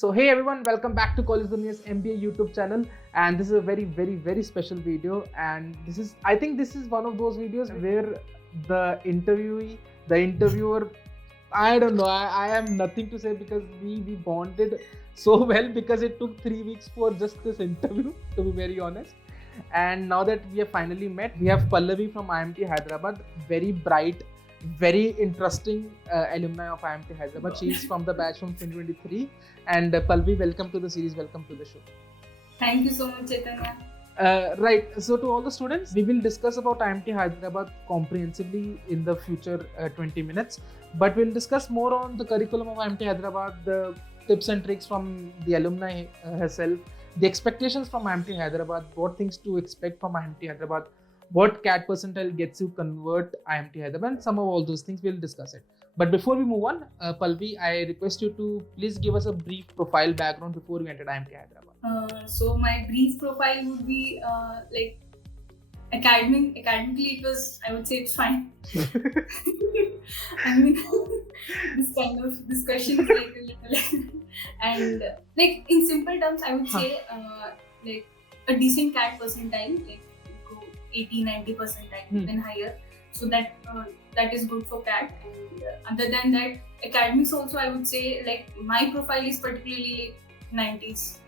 So hey everyone, welcome back to College Dunia's MBA YouTube channel, and this is a very special video. And I think this is one of those videos where the interviewer, I don't know, I have nothing to say because we bonded so well because it took 3 weeks for just this interview, to be very honest. And now that we have finally met, we have Pallavi from IMT Hyderabad, very bright, very interesting alumni of IMT Hyderabad. She is from the batch from 2023. And Pallavi, welcome to the series, welcome to the show. Thank you so much, Chaitanya. Right, so to all the students, we will discuss about IMT Hyderabad comprehensively in the future 20 minutes. But we'll discuss more on the curriculum of IMT Hyderabad, the tips and tricks from the alumni herself, the expectations from IMT Hyderabad, what things to expect from IMT Hyderabad, what CAT percentile gets you convert IMT Hyderabad, and some of all those things we'll discuss it. But before we move on, Pallavi, I request you to please give us a brief profile background before you entered IMT Hyderabad. So my brief profile would be like academically it was, I would say it's fine. I mean, this kind of discussion is like a little and like in simple terms I would say like a decent CAT percentile, like go 80-90 percentile, even higher, so that is good for CAT. And other than that, academics also I would say like my profile is particularly like 90s,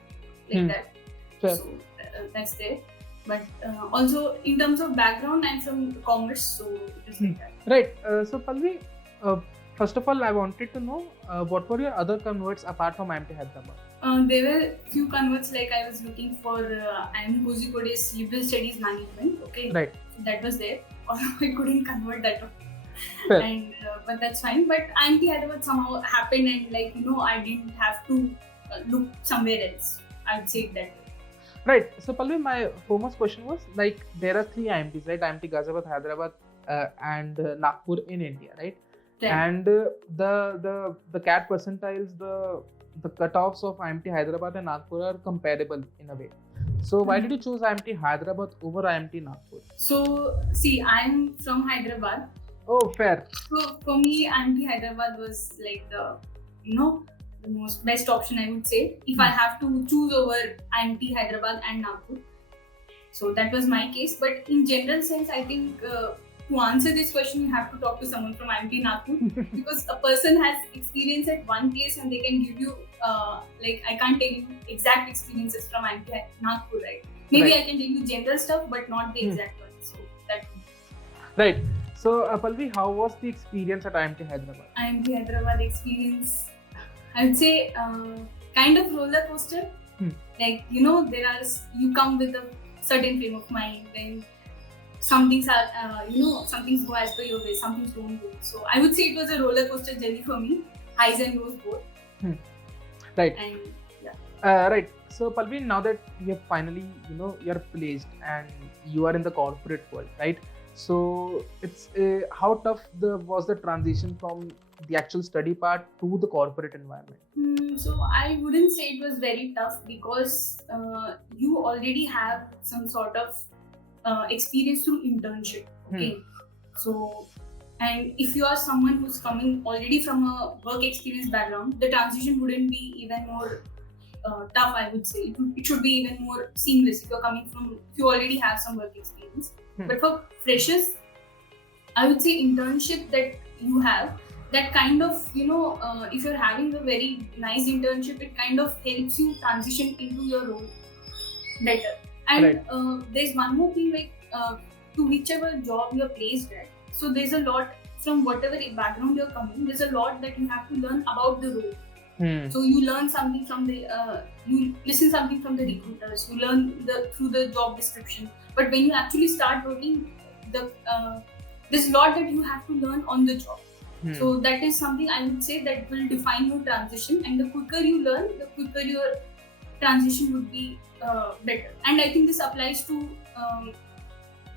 like that. Sure. So that's there. But also in terms of background, I'm from commerce, so just like that. Right. So Pallavi, first of all, I wanted to know what were your other converts apart from IMT Hyderabad? There were few converts, like I was looking for IMT Kozhikode's Liberal Studies Management. Okay. Right. So that was there. Although I couldn't convert that one. Fair. And but that's fine. But IMT Hyderabad somehow happened, and like I didn't have to look somewhere else. I'd say it that way. Right. So Pallavi, my foremost question was like there are 3 IMTs, right? IMT Ghaziabad, Hyderabad, and Nagpur in India, right? Right. And the CAT percentiles, the cutoffs of IMT Hyderabad and Nagpur are comparable in a way. So why did you choose IMT Hyderabad over IMT Nagpur? So see, I'm from Hyderabad. Oh, fair. So for me, IMT Hyderabad was like the the most best option, I would say, if I have to choose over IMT Hyderabad and Nagpur. So that was my case. But in general sense, I think to answer this question, you have to talk to someone from IMT Nagpur because a person has experience at one place and they can give you like I can't tell you exact experiences from IMT Nagpur, right? Maybe Right. I can tell you general stuff, but not the exact one. So that. Right. So Pallavi, how was the experience at IMT Hyderabad? IMT Hyderabad experience, I would say kind of roller coaster. Like you come with a certain frame of mind, then some things are some things go as per your way, some things don't go. So I would say it was a roller coaster journey for me, highs and lows both. Right. And yeah. Right. So Pallavi, now that you have finally you're placed and you are in the corporate world, right? So it's how tough was the transition from the actual study part to the corporate environment? So I wouldn't say it was very tough because you already have some sort of experience through internship. Okay. So, and if you are someone who's coming already from a work experience background, the transition wouldn't be even more tough, I would say. It should be even more seamless if you already have some work experience. But for freshers, I would say internship that you have, that kind of, if you're having a very nice internship, it kind of helps you transition into your role better. And Right. There's one more thing, like to whichever job you're placed at. So there's a lot from whatever background you're coming, there's a lot that you have to learn about the role. So you learn something from you listen something from the recruiters, you learn through the job description. But when you actually start working, there's a lot that you have to learn on the job. So that is something I would say that will define your transition, and the quicker you learn, the quicker your transition would be better. And I think this applies to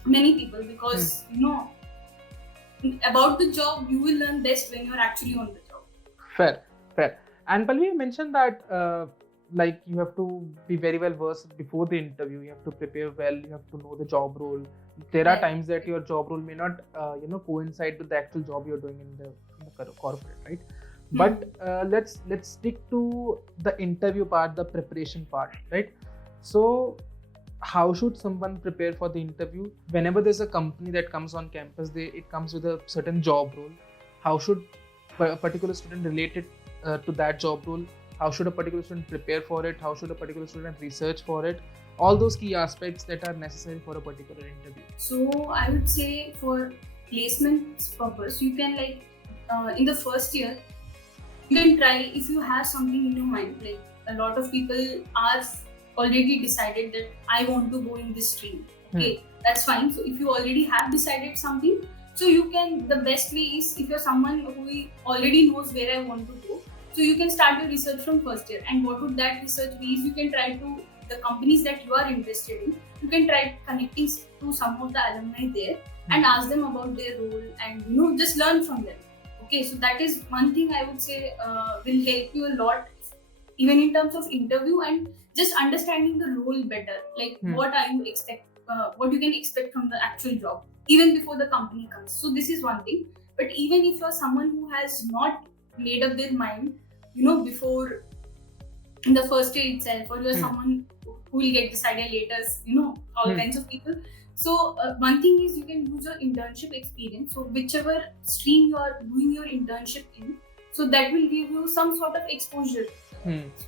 many people because about the job you will learn best when you're actually on the job. Fair. And Pallavi, you mentioned that like you have to be very well versed before the interview. You have to prepare well. You have to know the job role. There are times that your job role may not coincide with the actual job you're doing in the corporate, right? But let's stick to the interview part, the preparation part, right? So how should someone prepare for the interview? Whenever there's a company that comes on campus, it comes with a certain job role. How should a particular student relate it to that job role? How should a particular student prepare for it? How should a particular student research for it? All those key aspects that are necessary for a particular interview. So I would say for placement purpose, you can in the first year, you can try if you have something in your mind. Like a lot of people are already decided that I want to go in this stream. Okay, that's fine. So if you already have decided something, so you can, the best way is if you're someone who already knows where I want to go, so you can start your research from first year. And what would that research be is you can try to, the companies that you are interested in, you can try connecting to some of the alumni there and ask them about their role and just learn from them. Okay, so that is one thing I would say will help you a lot, even in terms of interview and just understanding the role better. Like what you can expect from the actual job, even before the company comes. So this is one thing. But even if you're someone who has not made up their mind, before in the first day itself, or you're someone who will get decided later, all kinds of people. So one thing is you can use your internship experience. So whichever stream you are doing your internship in, so that will give you some sort of exposure.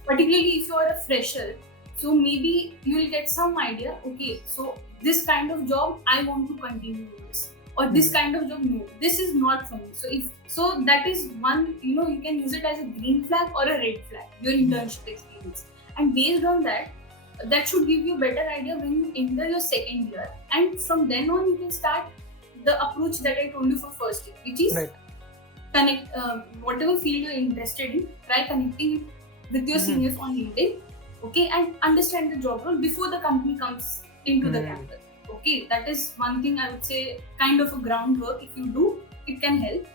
Particularly if you are a fresher, so maybe you will get some idea. Okay, so this kind of job I want to continue with this, or this kind of job, no, this is not for me. So that is one. You can use it as a green flag or a red flag, your internship experience, and based on that. That should give you a better idea when you enter your second year, and from then on you can start the approach that I told you for first year, which is connect whatever field you're interested in, try connecting it with your seniors on LinkedIn, okay, and understand the job role before the company comes into the campus. Okay, that is one thing I would say, kind of a groundwork. If you do, it can help.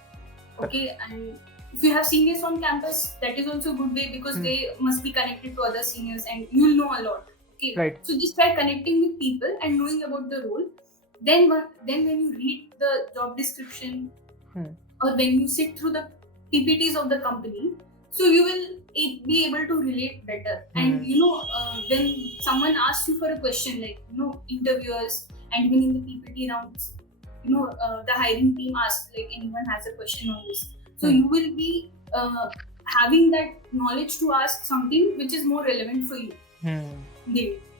Okay, and if you have seniors on campus, that is also a good way, because they must be connected to other seniors and you'll know a lot. Okay, right. So just try connecting with people and knowing about the role. Then when you read the job description or when you sit through the PPTs of the company, so you will be able to relate better. And when someone asks you for a question, like interviewers and even in the PPT rounds, the hiring team asks like anyone has a question on this. So you will be having that knowledge to ask something which is more relevant for you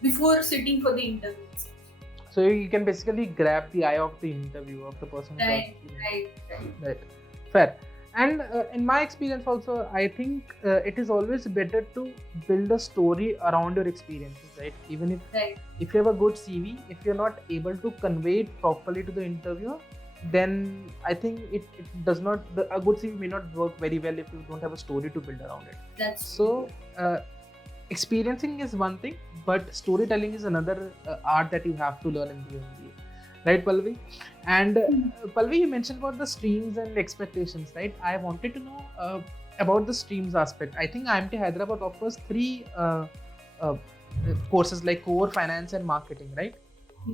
before sitting for the interview. So you can basically grab the eye of the interview of the person. Right. Fair. And in my experience also, I think it is always better to build a story around your experiences, right? Even if you have a good CV, if you're not able to convey it properly to the interviewer, then I think it does not, a good CV may not work very well if you don't have a story to build around it. So experiencing is one thing, but storytelling is another art that you have to learn in the MBA. Right, Pallavi? And Pallavi, you mentioned about the streams and expectations, right? I wanted to know about the streams aspect. I think IMT Hyderabad offers 3 courses like core, finance and marketing, right?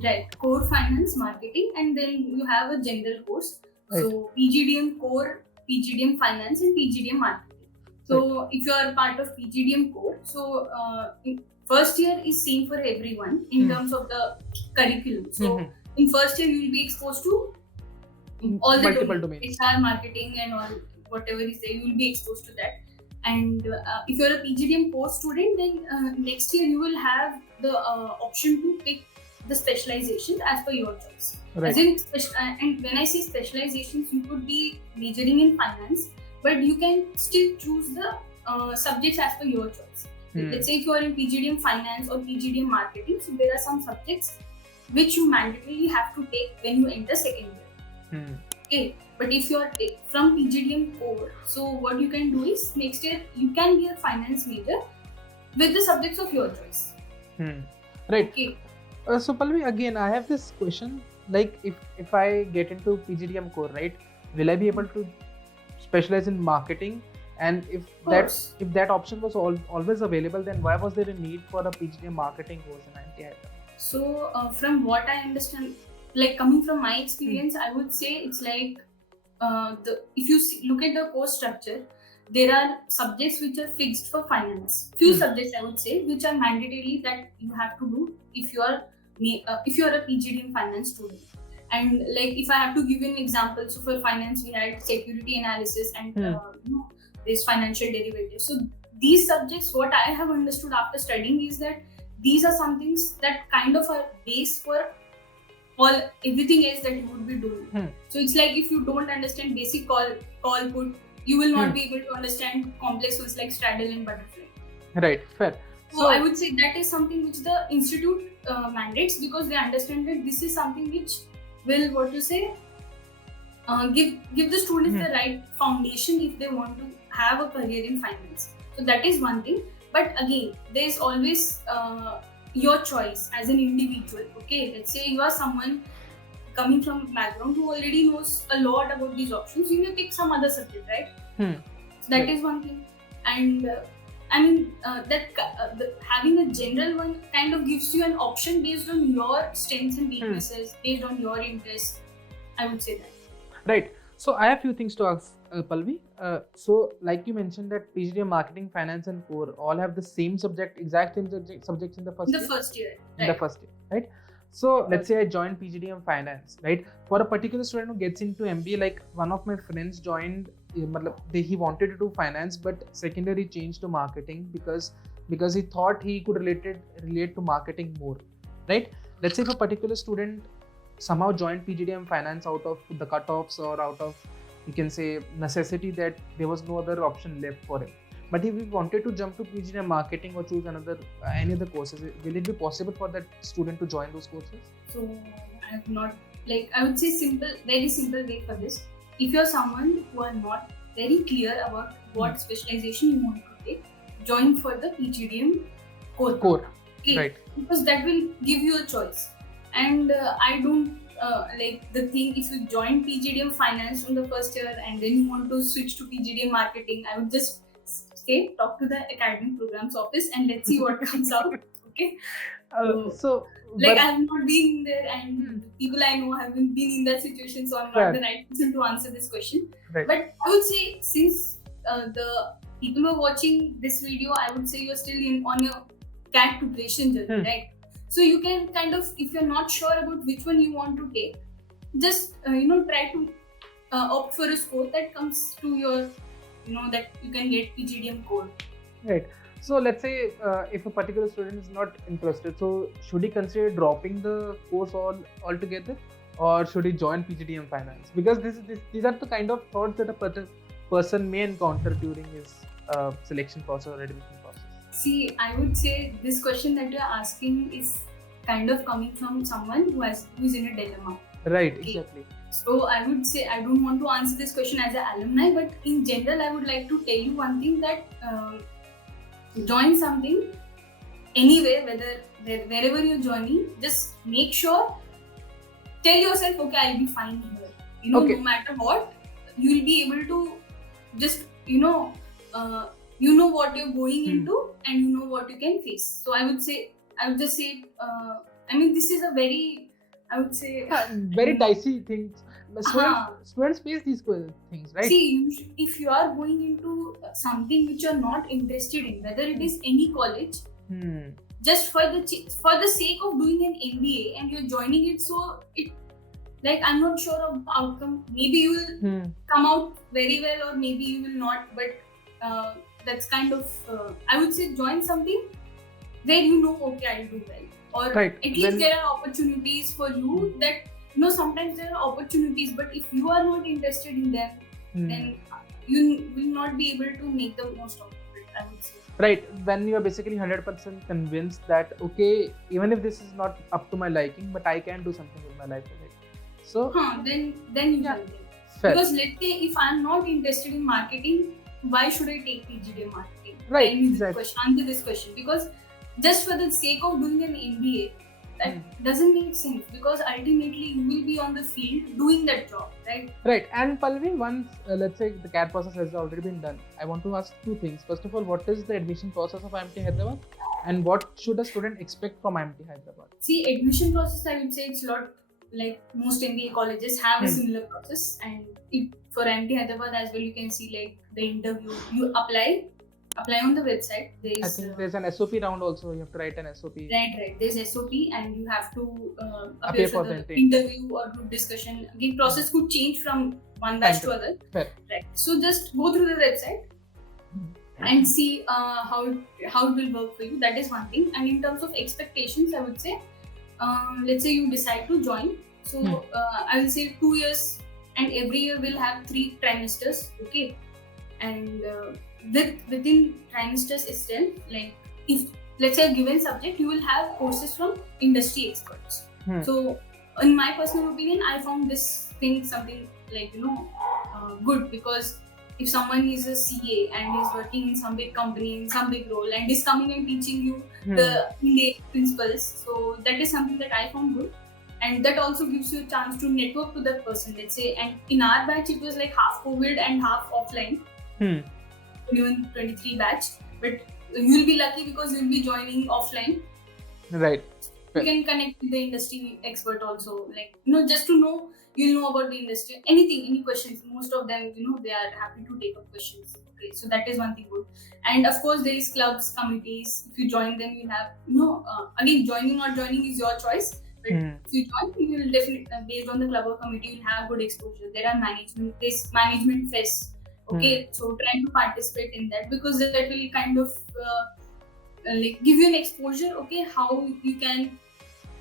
Right, core, finance, marketing, and then you have a general course. Right. So PGDM core, PGDM finance and PGDM marketing. So if you are part of PGDM core, so first year is same for everyone in terms of the curriculum. So in first year you will be exposed to all the domains, HR, marketing and all, whatever is there, you will be exposed to that. And if you are a PGDM core student, then next year you will have the option to pick the specializations as per your choice. Right. And when I say specializations, you could be majoring in finance, but you can still choose the subjects as per your choice. Let's say if you are in PGDM finance or PGDM marketing, so there are some subjects which you mandatorily have to take when you enter second year. Okay, but if you are from PGDM core, so what you can do is next year you can be a finance major with the subjects of your choice. Right. Okay. So Pallavi, again, I have this question. Like, if I get into PGDM core, right, will I be able to specialize in marketing? And if that option was always available, then why was there a need for a PGDM marketing course in IMT Hyderabad? So from what I understand, like coming from my experience, I would say it's like if you look at the course structure, there are subjects which are fixed for finance. Few subjects I would say which are mandatorily that you have to do if you are a PGDM finance student. And like if I have to give you an example, so for finance we had security analysis and this financial derivatives. So these subjects, what I have understood after studying is that these are some things that kind of are base for everything else that you would be doing. So it's like if you don't understand basic call put, you will not be able to understand complex ones like straddle and butterfly. Right, fair. So I would say that is something which the institute mandates, because they understand that this is something which will, what you say, give the students the right foundation if they want to have a career in finance. So that is one thing. But again, there is always your choice as an individual. Okay, let's say you are someone coming from a background who already knows a lot about these options. You may pick some other subject, right? So that is one thing. And I mean having a general one kind of gives you an option based on your strengths and weaknesses, based on your interests. I would say that. Right. So I have few things to ask, Pallavi. So like you mentioned that PGDM marketing, finance and core all have the same subject, exact same subjects in the first year? First year. Right. In the first year, right? So let's say I joined PGDM finance, right? For a particular student who gets into MBA, like one of my friends joined, he wanted to do finance, but secondary changed to marketing because he thought he could relate to marketing more, right? Let's say if a particular student somehow joined PGDM finance out of the cutoffs or out of, you can say, necessity that there was no other option left for him. But if he wanted to jump to PGDM marketing or choose any other courses, will it be possible for that student to join those courses? So I have not, I would say very simple way for this. If you're someone who are not very clear about what specialization you want to take, join for the PGDM core. Okay? Right. Because that will give you a choice. And I don't the thing, if you join PGDM finance from the first year and then you want to switch to PGDM marketing, I would just say talk to the academic programs office and let's see what comes out. Okay. I have not been there, and people I know haven't been in that situation, so I'm not the right person to answer this question. Right. But I would say, since the people who are watching this video, I would say you're still on your CAT preparation journey, right? So you can kind of, if you're not sure about which one you want to take, just try to opt for a score that comes to your, that you can get PGDM core. Right. So let's say if a particular student is not interested, so should he consider dropping the course altogether, or should he join PGDM finance? Because these are the kind of thoughts that a person may encounter during his selection process or admission process. See, I would say this question that you're asking is kind of coming from someone who's in a dilemma. Right, okay. Exactly. So I would say, I don't want to answer this question as an alumni, but in general, I would like to tell you one thing, that join something anywhere, wherever you're joining, just make sure, tell yourself, okay, I'll be fine here. No matter what, you'll be able to just, you know what you're going into and you know what you can face. So I would just say, this is a very, I would say, very dicey things. Students face these things, right? See, if you are going into something which you're not interested in, whether it is any college, just for the sake of doing an MBA and you're joining it, so I'm not sure of the outcome. Maybe you will come out very well, or maybe you will not. But that's kind of, I would say, join something where okay, I'll do well, or at least there are opportunities for you that. Sometimes there are opportunities, but if you are not interested in them, then you will not be able to make the most of it, I would say. Right, when you are basically 100% convinced that, okay, even if this is not up to my liking, but I can do something with my life with it. So, then you can do. Because let's say if I'm not interested in marketing, why should I take PGDM marketing? Right, exactly. Answer this question, because just for the sake of doing an MBA, that doesn't make sense, because ultimately you will be on the field doing that job, right? Right. And Pallavi, once let's say the CAT process has already been done, I want to ask two things. First of all, what is the admission process of IMT Hyderabad, and what should a student expect from IMT Hyderabad? See, admission process, I would say it's a lot like most MBA colleges have a similar process, and for IMT Hyderabad as well, you can see like the interview. You apply on the website. I think there's an SOP round also. You have to write an SOP. Right. There's SOP, and you have to appear for the interview or group discussion. Again, process could change from one batch to other. Fair. Right. So just go through the website and see how it will work for you. That is one thing. And in terms of expectations, I would say, let's say you decide to join. So I will say 2 years, and every year we'll have 3 trimesters. Okay, and within trimesters itself, like if let's say a given subject, you will have courses from industry experts. So in my personal opinion, I found this thing something like good, because if someone is a CA and is working in some big company, in some big role, and is coming and teaching you the Indian principles, so that is something that I found good. And that also gives you a chance to network to that person, let's say. And in our batch, it was like half COVID and half offline. 21-23 batch. But you'll be lucky because you'll be joining offline. Right. You can connect with the industry expert also. Like, just to know, you'll know about the industry. Anything, any questions, most of them, they are happy to take up questions. Okay, so that is one thing good. And of course, there is clubs, committees. If you join them, you have, again, joining or joining is your choice. But if you join, you will definitely, based on the club or committee, you'll have good exposure. There's management fests. Okay, so try to participate in that, because that will kind of like give you an exposure. Okay, how you can,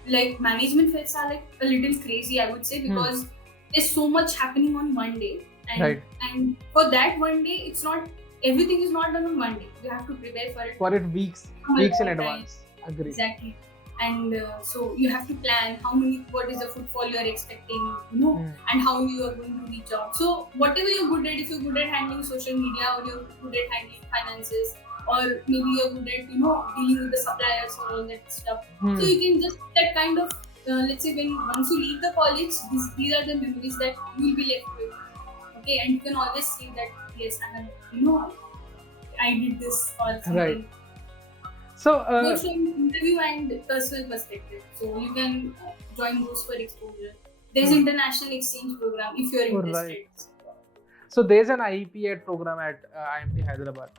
like, management fests are like a little crazy, I would say, because there's so much happening on one day, and for that one day, it's not, everything is not done on one day. You have to prepare for it weeks in advance. Agree. Exactly. And so you have to plan what is the footfall you are expecting, and how you are going to reach out. So whatever you're good at, if you're good at handling social media, or you're good at handling finances, or maybe you're good at dealing with the suppliers or all that stuff. So you can just that kind of let's say once you leave the college, these are the memories that you will be left with. Okay, and you can always say that yes, I have I did this or something. Right. So, both from interview and personal perspective. So you can join those for exposure. There's international exchange program if you're interested. Right. So there's an IEP program at IMT Hyderabad.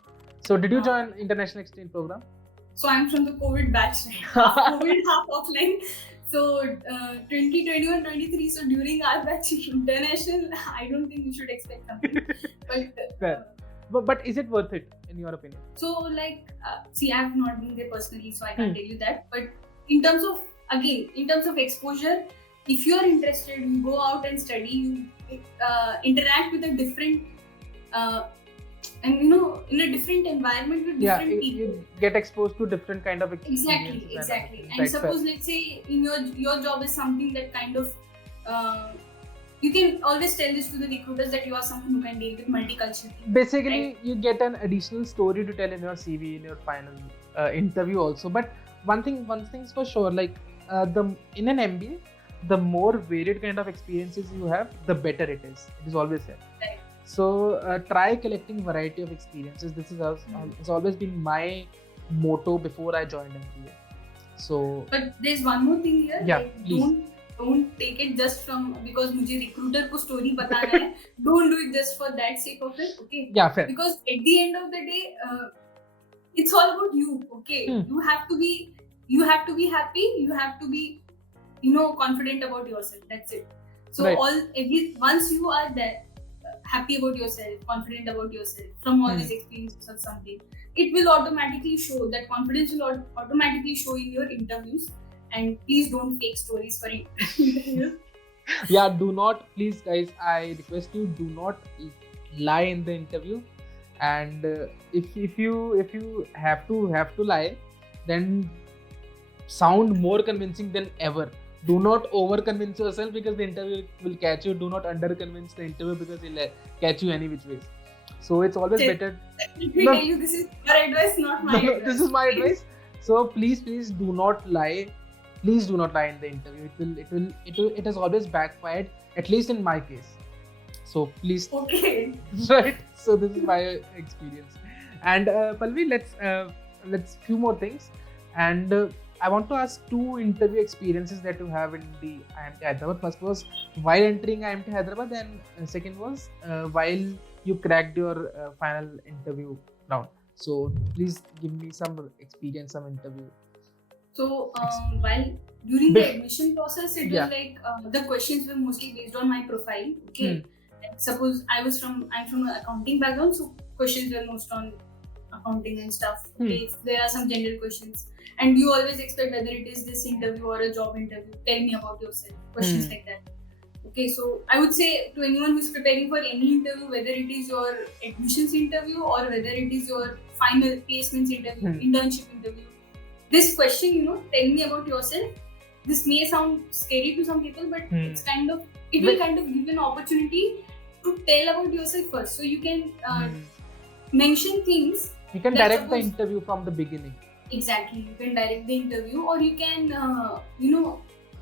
So did you join international exchange program? So I'm from the COVID batch, right? Half COVID, half offline. So 2021-23. So during our batch, international, I don't think you should expect something. But is it worth it in your opinion? So like, see, I have not been there personally, so I can't tell you that. But in terms of exposure, if you are interested, you go out and study, you interact with a different, and in a different environment with different people. You get exposed to different kind of experiences. Exactly. And suppose, let's say, in your job is something that kind of, you can always tell this to the recruiters that you are someone who can deal with multicultural people. Basically, right? You get an additional story to tell in your CV, in your final interview also. But one thing's for sure, like in an MBA, the more varied kind of experiences you have, the better it is. It is always there. Right. So try collecting variety of experiences. This is it's always been my motto before I joined MBA. So. But there's one more thing here. Yeah, like, please. Don't take it just from because मुझे recruiter को story बताना है. Don't do it just for that sake of it. Okay. Yeah, fair. Because at the end of the day, it's all about you. Okay. You have to be happy. You have to be, confident about yourself. That's it. So once you are there, happy about yourself, confident about yourself from all these experiences or something, it will automatically show. That confidence will automatically show in your interviews. And please don't fake stories for interviews. Yeah, do not, please guys, I request you, do not lie in the interview. And if you have to lie, then sound more convincing than ever. Do not over convince yourself, because the interview will catch you. Do not under convince the interview, because it will catch you any which ways. So it's always better. Let me tell you, this is your advice, not my advice. This is my advice. So please do not lie. Please do not lie in the interview. It has always backfired, at least in my case. So please. Okay. Right. So this is my experience. And Pallavi, let's few more things. And I want to ask 2 interview experiences that you have in the IMT Hyderabad. First was while entering IMT Hyderabad, and second was while you cracked your final interview round. So please give me some experience, some interview. So while during the admission process, it was like the questions were mostly based on my profile. Okay, like, suppose I'm from an accounting background, so questions were most on accounting and stuff. Okay, there are some general questions, and you always expect whether it is this interview or a job interview. Tell me about yourself. Questions like that. Okay, so I would say to anyone who's preparing for any interview, whether it is your admissions interview or whether it is your final placements interview, internship interview, this question, tell me about yourself. This may sound scary to some people, but it will kind of give you an opportunity to tell about yourself first. So you can mention things. You can direct the interview from the beginning. Exactly. You can direct the interview, or you can,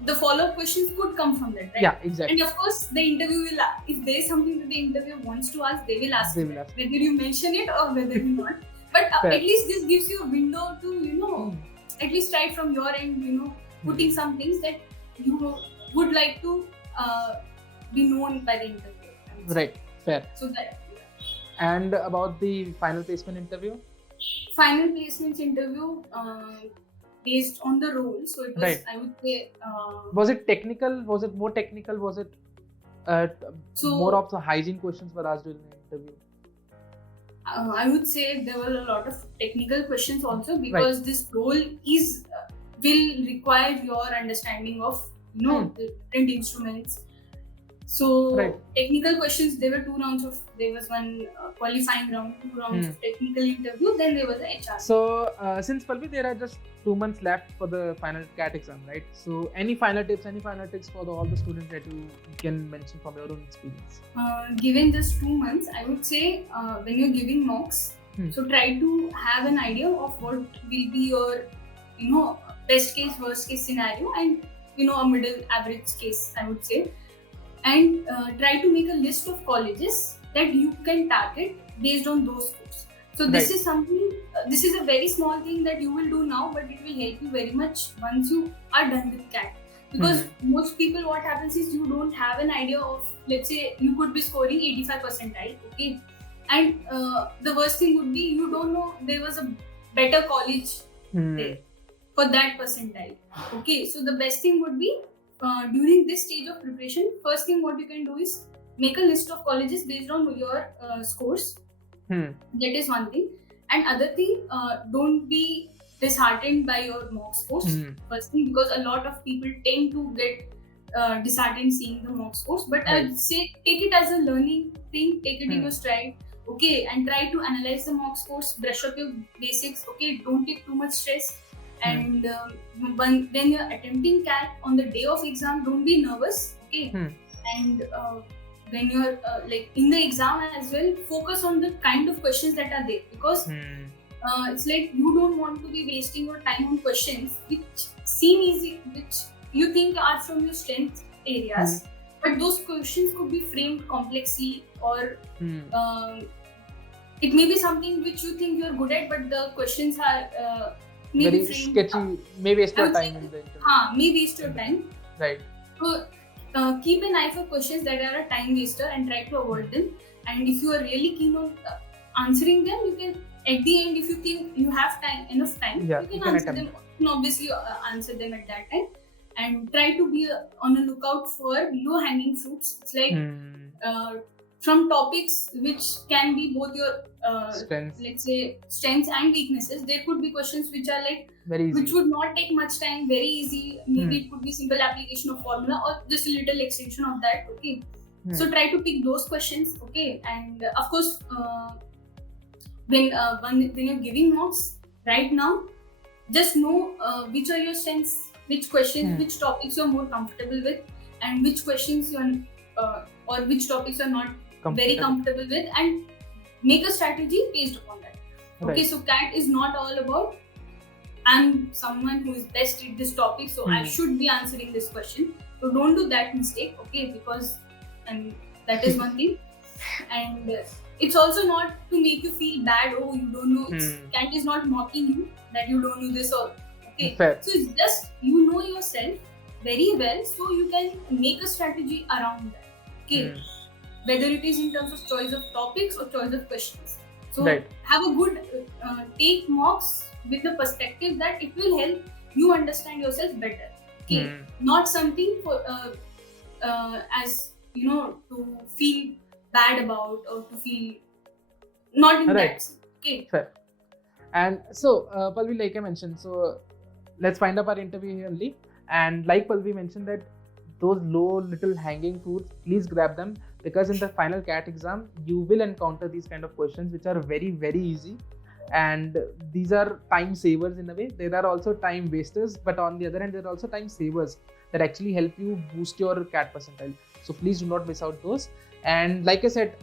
the follow-up questions could come from that, right? Yeah, exactly. And of course, the interview will, if there is something that the interviewer wants to ask, they will ask you, whether you mention it or whether you not. But at least this gives you a window to, at least try from your end, putting some things that you would like to be known by the interviewer. Right, fair. So that. And about the final placement interview? Final placements interview, based on the role. So it was, I would say. Was it technical? Was it more technical? Was it more of the hygiene questions were asked during the interview? I would say there were a lot of technical questions also, because this role will require your understanding of the different instruments. So technical questions, there were 2 rounds there was one qualifying round, 2 rounds of technical interview, then there was the HR. So since Pallavi, there are just 2 months left for the final CAT exam, right? So any final tips for all the students that you can mention from your own experience? Given just 2 months, I would say when you're giving mocks, so try to have an idea of what will be your, best case, worst case scenario, and a middle average case, I would say. And try to make a list of colleges that you can target based on those scores. So this is something, this is a very small thing that you will do now, but it will help you very much once you are done with CAT. Because most people, what happens is you don't have an idea of, let's say you could be scoring 85 percentile, okay? And the worst thing would be you don't know there was a better college there for that percentile, okay? So the best thing would be, during this stage of preparation, first thing what you can do is make a list of colleges based on your scores. That is one thing. And other thing, don't be disheartened by your mock scores. First thing, because a lot of people tend to get disheartened seeing the mock scores. But I'd say take it as a learning thing, take it in your stride. Okay, and try to analyze the mock scores, brush up your basics. Okay, don't take too much stress. And when you're attempting CAT on the day of exam, don't be nervous, okay? And when you're like in the exam as well, focus on the kind of questions that are there, because it's like you don't want to be wasting your time on questions which seem easy, which you think are from your strength areas, but those questions could be framed complexly, or it may be something which you think you're good at, but the questions are very sketchy, may waste your time in the interview. May waste your time. Right. So keep an eye for questions that are a time waster and try to avoid them. And if you are really keen on answering them, you can, at the end, if you think you have enough time, you can answer them. You can obviously answer them at that time. And try to be on a lookout for low-hanging fruits. It's like from topics which can be both your let's say strengths and weaknesses. There could be questions which are like which would not take much time, very easy. Maybe it could be simple application of formula or just a little extension of that. Okay, so try to pick those questions. Okay, and of course when you're giving mocks right now, just know which are your strengths, which questions, which topics you're more comfortable with, and which questions you're or which topics you're not very comfortable with, and make a strategy based upon that. Okay, so CAT is not all about I'm someone who is best at this topic, so I should be answering this question. So don't do that mistake, okay? Because that is one thing. And it's also not to make you feel bad. Oh, you don't know. CAT is not mocking you that you don't know this or Okay, Fair. so it's just you know yourself very well, so you can make a strategy around that. Okay, whether it is in terms of choice of topics or choice of questions. So Right. have a good take mocks with the perspective that it will help you understand yourself better. Okay, not something for as you know to feel bad about or to feel not in Right. that sense. Okay. Fair. And so, Pallavi, like I mentioned, so let's find up our interview here only. And like Pallavi mentioned that those low little hanging fruits, please grab them, because in the final CAT exam, you will encounter these kind of questions which are very, very easy. And these are time savers in a way. There are also time wasters, but on the other hand, there are also time savers that actually help you boost your CAT percentile. So please do not miss out those. And like I said,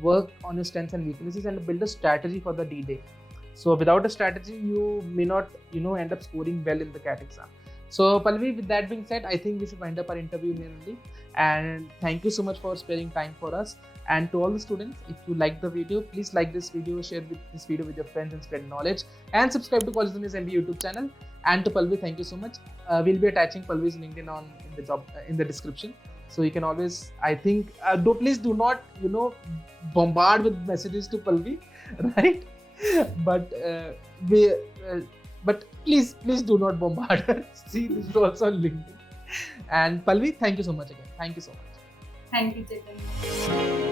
work on your strengths and weaknesses and build a strategy for the D-Day. So without a strategy, you may not, end up scoring well in the CAT exam. So Pallavi, with that being said, I think we should wind up our interview here only. And thank you so much for sparing time for us. And to all the students, if you like the video, please like this video, share this video with your friends and spread knowledge. And subscribe to College Dunyas MBA YouTube channel. And to Pallavi, thank you so much. We'll be attaching Pallavi's LinkedIn in the description. So you can always, I think, please do not, bombard with messages to Pallavi, right? But but please do not bombard her. See, this is also on LinkedIn. And Pallavi, thank you so much again. Thank you so much. Thank you, Chaitanya.